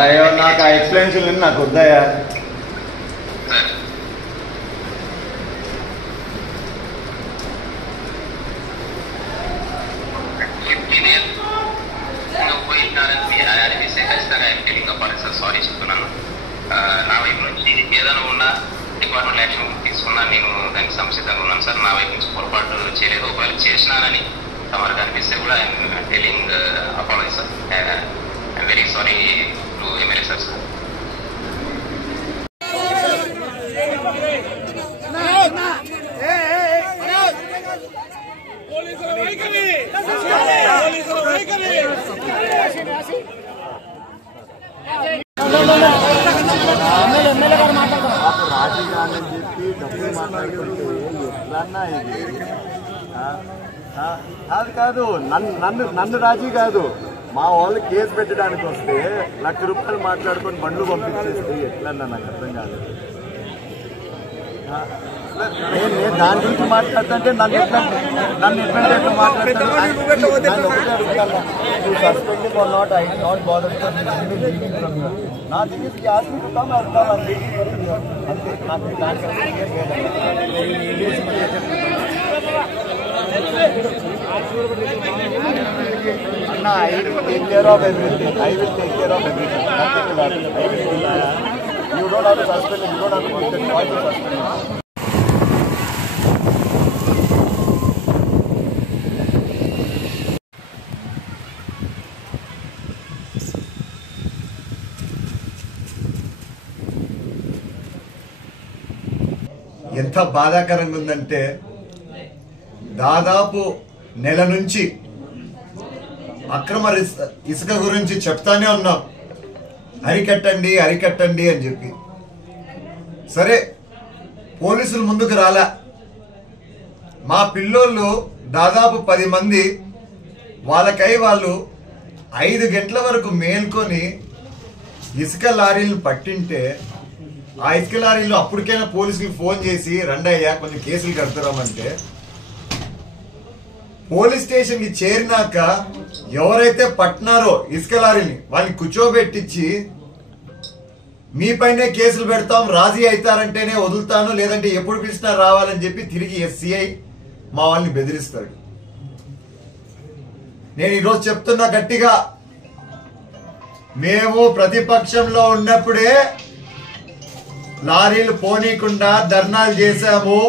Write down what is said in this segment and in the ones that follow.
అయ్యో నాకు ఆ ఎక్స్ప్లెనేషన్ నాకు వద్దాయా. సారీ చెప్తున్నాను. నా వైపు నుంచి ఏదైనా ఉన్నా డిపార్ట్మెంట్ యాక్షన్ తీసుకున్నా నేను దానికి సంసిద్ధంగా ఉన్నాను సార్. నా వైపు నుంచి పొరపాటు చేయలేదు. ఒకవేళ చేసినానని తమకు అనిపిస్తే కూడా I'm telling apology sir. I'm very sorry to MLA sir. రాజీగాని చెప్పి డబ్బులు మాట్లాడుకుంటే ఎట్లన్నా ఇది కాదు కాదు. నన్ను రాజీ కాదు, మా వాళ్ళు కేసు పెట్టడానికి వస్తే ₹1,00,000 మాట్లాడుకొని బండ్లు పంపించేస్తే ఎట్లన్నా నాకు అర్థం కాదు. నేను దాని గురించి మాట్లాడుతుంటే నన్ను ఎట్లా మాట్లాడతాను. Suspending or not, I not bother నా దిగి ఆస్మిస్తాం అంతే. నాకు అన్న I will take care of everything. You don't have to suspend it. You don't have to put the choice to suspend it. ఎంత బాధాకరంగా ఉందంటే దాదాపు నెల నుంచి అక్రమ ఇసుక గురించి చెప్తానే ఉన్నాం, అరికట్టండి అరికట్టండి అని చెప్పి. సరే పోలీసులు ముందుకు రాలా. మా పిల్లోళ్ళు దాదాపు 10 మంది వాళ్ళకై వాళ్ళు 5 గంటల వరకు మేల్కొని ఇసుక లారీలను పట్టింటే ఆ ఇసుక లారీలు అప్పటికైనా పోలీసులకు ఫోన్ చేసి రండయ్యా కొంచెం కేసులు కడతారామంటే పోలీస్ స్టేషన్ కి చేరినాక ఎవరైతే పట్టినారో ఇసుక లారీని వాళ్ళని కూర్చోబెట్టించి మీపైనే కేసులు పెడతాం, రాజీ అవుతారంటేనే వదులుతాను, లేదంటే ఎప్పుడు పిలిచినా రావాలని చెప్పి తిరిగి ఎస్సీఐ మా వాళ్ళని బెదిరిస్తాడు. నేను ఈరోజు చెప్తున్నా గట్టిగా, మేము ప్రతిపక్షంలో ఉన్నప్పుడే లారీలు పోనీకుండా ధర్నాలు చేశాము,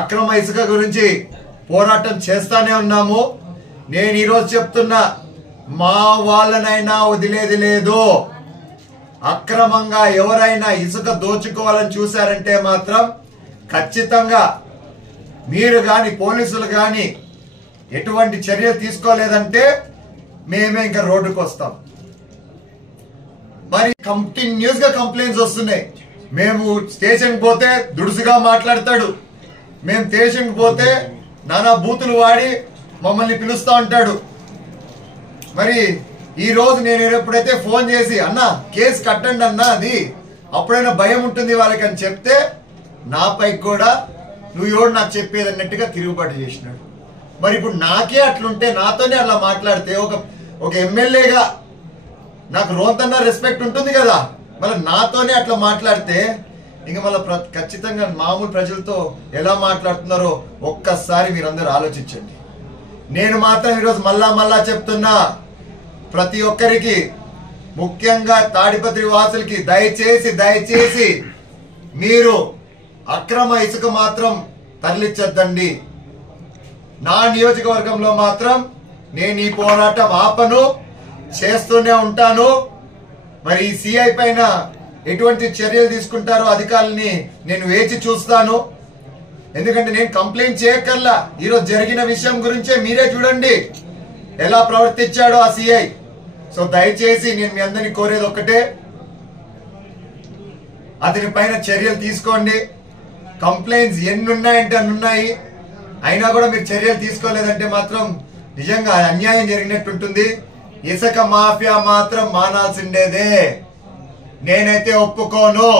అక్రమ ఇసుక గురించి పోరాటం చేస్తానే ఉన్నాము. నేను ఈరోజు చెప్తున్నా, మా వాళ్ళనైనా వదిలేది లేదు. అక్రమంగా ఎవరైనా ఇసుక దోచుకోవాలని చూశారంటే మాత్రం ఖచ్చితంగా మీరు గాని పోలీసులు గాని ఎటువంటి చర్యలు తీసుకోలేదంటే మేమే ఇంకా రోడ్డుకు వస్తాం. మరి కంటిన్యూస్ గా కంప్లైంట్స్ వస్తున్నాయి. మేము స్టేషన్ పోతే దుడుసుగా మాట్లాడతాడు, మేము స్టేషన్ పోతే నానా బూతులు వాడి మమ్మల్ని పిలుస్తా ఉంటాడు. మరి ఈ రోజు నేను ఎప్పుడైతే ఫోన్ చేసి అన్నా కేసు కట్టండి అన్నా, అది అప్పుడైనా భయం ఉంటుంది వాళ్ళకి అని చెప్తే నాపై కూడా నువ్వు ఎవడు నాకు చెప్పేది అన్నట్టుగా తిరుగుబాటు చేసినాడు. మరి ఇప్పుడు నాకే అట్లుంటే, నాతోనే అలా మాట్లాడితే ఒక ఎమ్మెల్యేగా నాకు రోంతన్నా రెస్పెక్ట్ ఉంటుంది కదా, మళ్ళీ నాతోనే అట్లా మాట్లాడితే ఇంకా మళ్ళీ ఖచ్చితంగా మామూలు ప్రజలతో ఎలా మాట్లాడుతున్నారో ఒక్కసారి మీరందరూ ఆలోచించండి. నేను మాత్రం ఈరోజు మళ్ళా చెప్తున్నా, ప్రతి ఒక్కరికి ముఖ్యంగా తాడిపత్రి వాసులకి దయచేసి మీరు అక్రమ ఇసుక మాత్రం తరలించద్దండి. నా నియోజకవర్గంలో మాత్రం నేను ఈ పోరాటం ఆపను, చేస్తూనే ఉంటాను. మరి ఈ సిఐ పైన ఎటువంటి చర్యలు తీసుకుంటారో అధికారులని నేను వేచి చూస్తాను. ఎందుకంటే నేను కంప్లైంట్ చేయక్కర్లా, ఈరోజు జరిగిన విషయం గురించే మీరే చూడండి ఎలా ప్రవర్తించాడో ఆ సిఐ. సో దయచేసి నేను మీ అందరినీ కోరేది ఒక్కటే, అతని పైన చర్యలు తీసుకోండి. కంప్లైంట్స్ ఎన్ని ఉన్నాయంటే అన్ని ఉన్నాయి, అయినా కూడా మీరు చర్యలు తీసుకోలేదంటే మాత్రం నిజంగా అన్యాయం జరిగినట్టుంటుంది. ఇసుక మాఫియా మాత్రం మానాల్సిండేదే, నేనైతే ఒప్పుకోను.